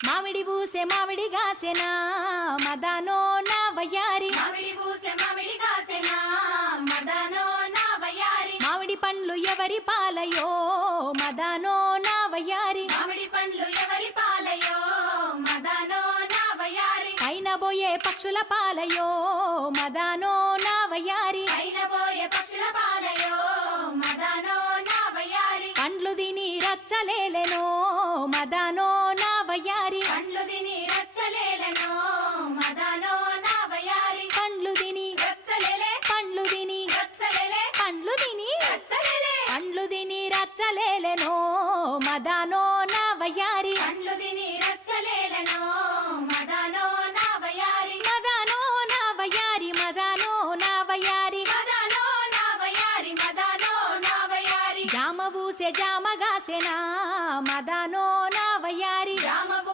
మామిడి బూసే మామిడి గాసెనా మదానో నా వయ్యారి మామిడి బూసె మామిడి కాసెనా మదనో నా వయ్యారి మామిడి పండ్లు ఎవరి పాలయో మదానో నా వయ్యారి మామిడి పండ్లు ఎవరి పాలయో మదనో నా వయ్యారి పైన బోయే పక్షుల పాలయో మదానో నా వయ్యారి పైన పోయే పక్షుల పాలయో మదనో నా వయ్యారి పండ్లు తిని రచ్చలేలెనో మదానో నా వయ్యారి పండ్లు తిని రచ్చలేలెనో మదనో నా వయ్యారి పండ్లు తిని రచ్చలేలే పండ్లు తిని రచ్చలేలే పండ్లు తిని రచ్చలేలే పండ్లు తిని రచ్చలేలెనో మదానో నా వయ్యారి పండ్లు తిని రచ్చలేలెనో మదనో నా వయ్యారి మదానో నా వయ్యారి మదానో నా వయ్యారి మదనో నా వయ్యారి మదనో నా వయ్యారి జామ బూసే జామ గాసెనా మదానో నా వయ్యారి జామ